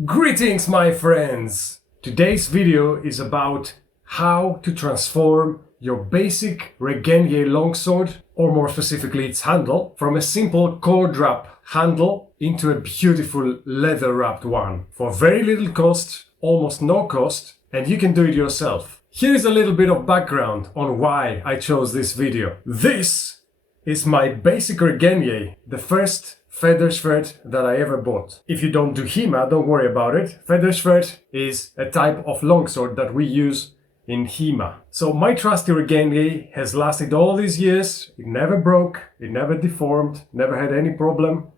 Greetings, my friends! Today's video is about how to transform your basic Regenier longsword, or more specifically its handle, from a simple cord wrap handle into a beautiful leather wrapped one for very little cost, almost no cost, and you can do it yourself. Here is a little bit of background on why I chose this video. This is my basic Regenier, the first Featherschwert that I ever bought. If you don't do HEMA, don't worry about it. Featherschwert is a type of longsword that we use in HEMA. So my trusty Regenier has lasted all these years. It never broke, it never deformed, never had any problem.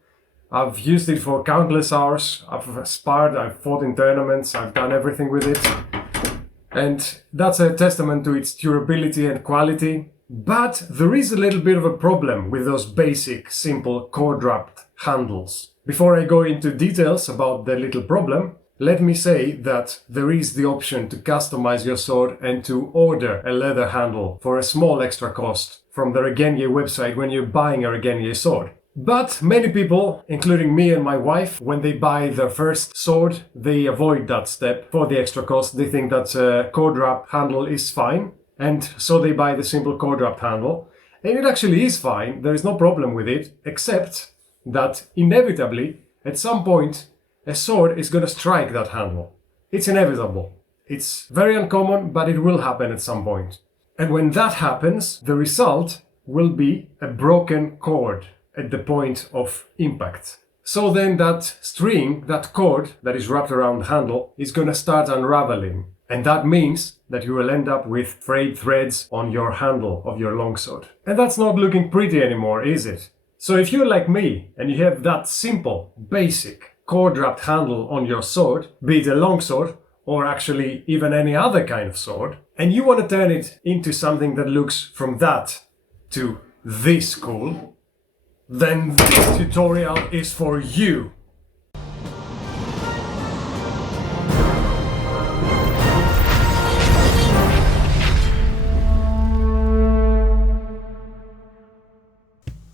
I've used it for countless hours. I've sparred, I've fought in tournaments, I've done everything with it. And that's a testament to its durability and quality. But there is a little bit of a problem with those basic, simple cord-wrapped handles. Before I go into details about the little problem, let me say that there is the option to customize your sword and to order a leather handle for a small extra cost from the Regenier website when you're buying a Regenier sword. But many people, including me and my wife, when they buy their first sword, they avoid that step for the extra cost. They think that a cord-wrap handle is fine. And so they buy the simple cord wrap handle, and it actually is fine, there is no problem with it, except that inevitably, at some point, a sword is going to strike that handle. It's inevitable. It's very uncommon, but it will happen at some point. And when that happens, the result will be a broken cord at the point of impact. So then that string, that cord that is wrapped around the handle, is going to start unraveling. And that means that you will end up with frayed threads on your handle of your longsword. And that's not looking pretty anymore, is it? So if you're like me and you have that simple, basic, cord-wrapped handle on your sword, be it a longsword or actually even any other kind of sword, and you want to turn it into something that looks from that to this cool, then this tutorial is for you.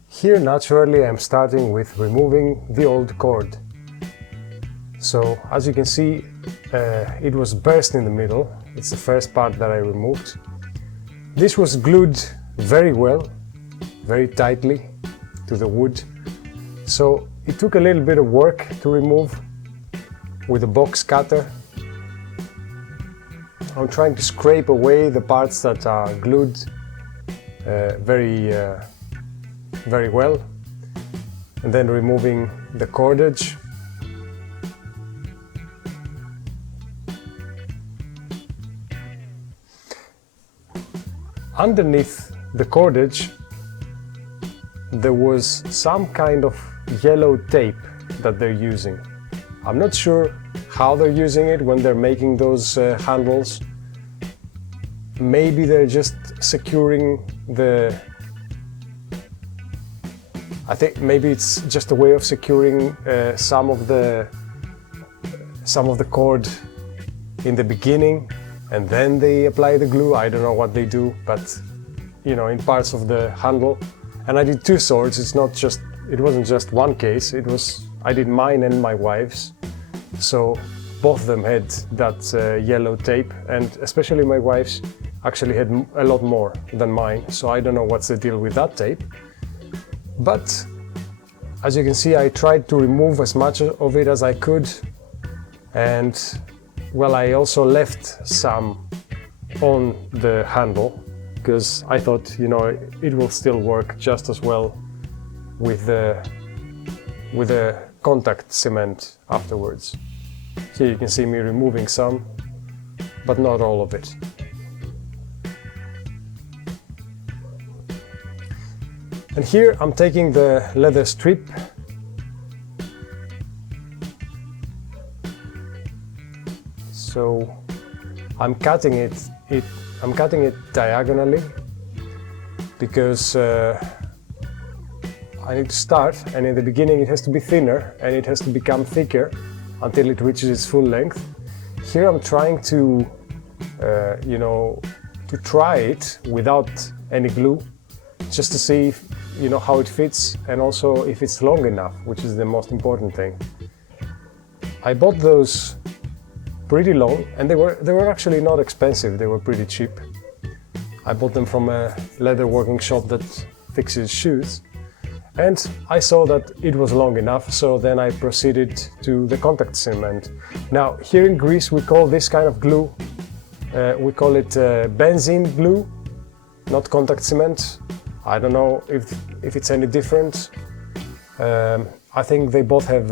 Here, naturally, I'm starting with removing the old cord. So, as you can see, it was burst in the middle. It's the first part that I removed. This was glued very well, very tightly to the wood. So, it took a little bit of work to remove with a box cutter. I'm trying to scrape away the parts that are glued very well, and then removing the cordage. Underneath the cordage there was some kind of yellow tape that they're using. I'm not sure how they're using it when they're making those handles. Maybe they're just securing I think maybe it's just a way of securing some of the cord in the beginning, and then they apply the glue. I don't know what they do, but you know, in parts of the handle. And I did two swords. It wasn't just one case. I did mine and my wife's. So both of them had that yellow tape, and especially my wife's actually had a lot more than mine. So I don't know what's the deal with that tape. But as you can see, I tried to remove as much of it as I could, and well, I also left some on the handle because I thought, you know, it will still work just as well with the contact cement afterwards. Here you can see me removing some, but not all of it. And here I'm taking the leather strip, so I'm cutting it diagonally because I need to start, and in the beginning it has to be thinner and it has to become thicker until it reaches its full length. Here I'm trying to try it without any glue, just to see if, how it fits, and also if it's long enough, which is the most important thing. I bought those pretty long, and they were actually not expensive, they were pretty cheap. I bought them from a leather working shop that fixes shoes, and I saw that it was long enough, so then I proceeded to the contact cement. Now, here in Greece we call this kind of glue, we call it benzene glue, not contact cement. I don't know if it's any different. I think they both have,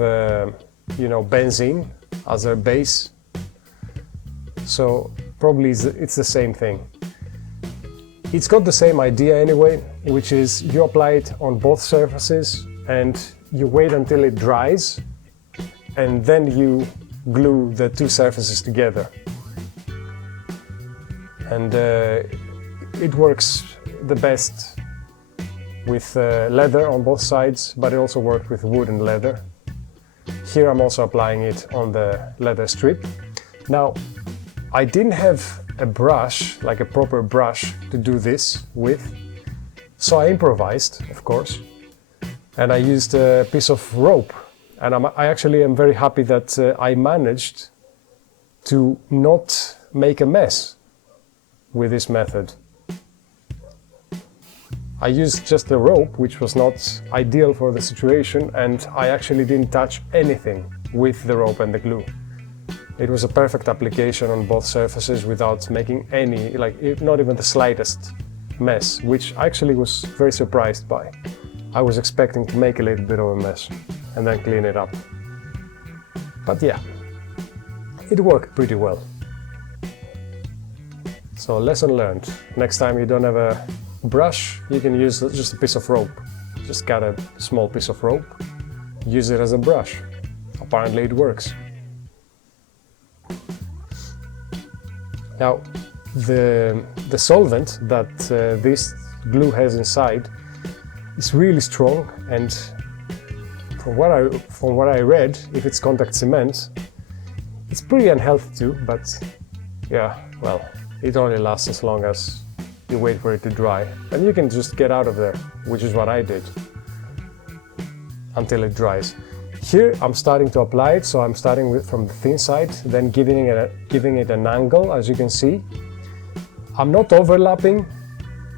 benzene as their base. So probably it's the same thing. It's got the same idea anyway, which is you apply it on both surfaces and you wait until it dries, and then you glue the two surfaces together. And it works the best with leather on both sides, but it also works with wood and leather. Here I'm also applying it on the leather strip. Now, I didn't have a brush, like a proper brush, to do this with, so I improvised, of course, and I used a piece of rope. And I actually am very happy that I managed to not make a mess with this method. I used just a rope, which was not ideal for the situation, and I actually didn't touch anything with the rope and the glue. It was a perfect application on both surfaces without making any, not even the slightest mess, which I actually was very surprised by. I was expecting to make a little bit of a mess and then clean it up. But yeah, it worked pretty well. So lesson learned. Next time you don't have a brush, you can use just a piece of rope. Just cut a small piece of rope, use it as a brush. Apparently it works. Now, the solvent that this glue has inside is really strong, and from what I read, if it's contact cement, it's pretty unhealthy too, but yeah, well, it only lasts as long as you wait for it to dry, and you can just get out of there, which is what I did, until it dries. Here I'm starting to apply it, so I'm starting from the thin side, then giving it an angle, as you can see. I'm not overlapping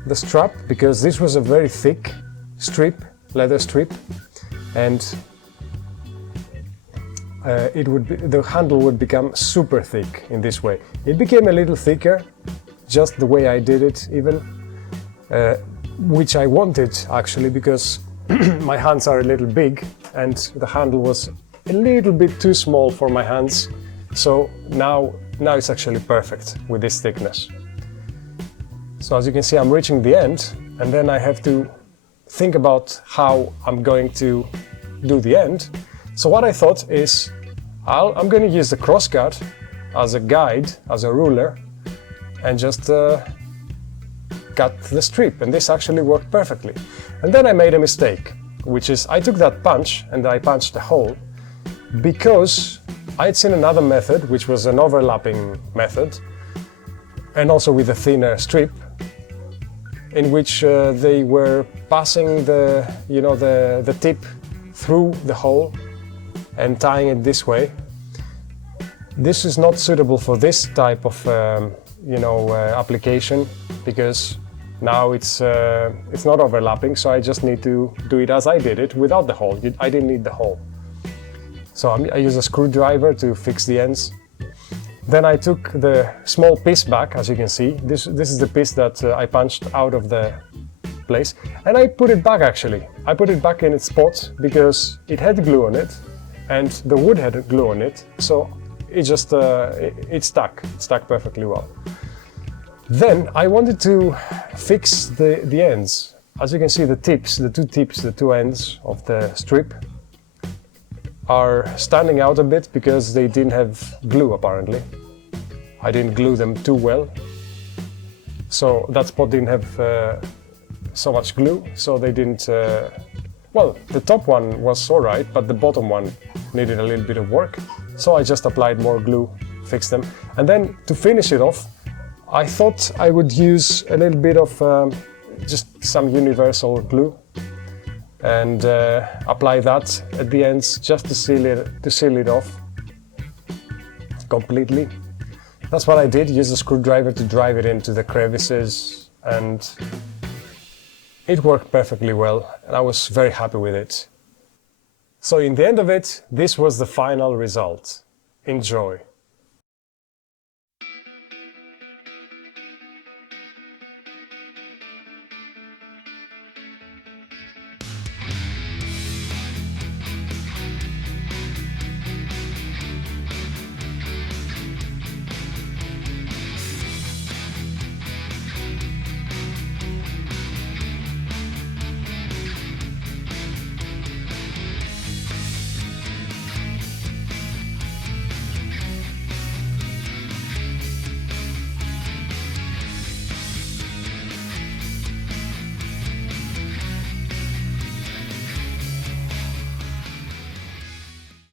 the strap because this was a very thick strip, leather strip, and the handle would become super thick in this way. It became a little thicker, just the way I did it even, which I wanted actually, because my hands are a little big and the handle was a little bit too small for my hands. So now it's actually perfect with this thickness. So as you can see, I'm reaching the end, and then I have to think about how I'm going to do the end. So what I thought is I'm going to use the crosscut as a guide, as a ruler, and just cut the strip, and this actually worked perfectly. And then I made a mistake, which is I took that punch and I punched a hole because I had seen another method, which was an overlapping method, and also with a thinner strip, in which they were passing the tip through the hole and tying it this way. This is not suitable for this type of application, because now it's not overlapping, so I just need to do it as I did it, without the hole. I didn't need the hole. So I use a screwdriver to fix the ends. Then I took the small piece back, as you can see. This is the piece that I punched out of the place, and I put it back actually. I put it back in its spot because it had glue on it, and the wood had glue on it, so it just it stuck perfectly well. Then I wanted to fix the ends. As you can see, the two ends of the strip are standing out a bit because they didn't have glue apparently. I didn't glue them too well, so that spot didn't have so much glue, so they didn't, well, the top one was alright, but the bottom one needed a little bit of work, so I just applied more glue, fixed them. And then to finish it off, I thought I would use a little bit of just some universal glue and apply that at the ends just to seal it off. completely. That's what I did, use a screwdriver to drive it into the crevices, and it worked perfectly well, and I was very happy with it. So in the end of it, this was the final result. Enjoy!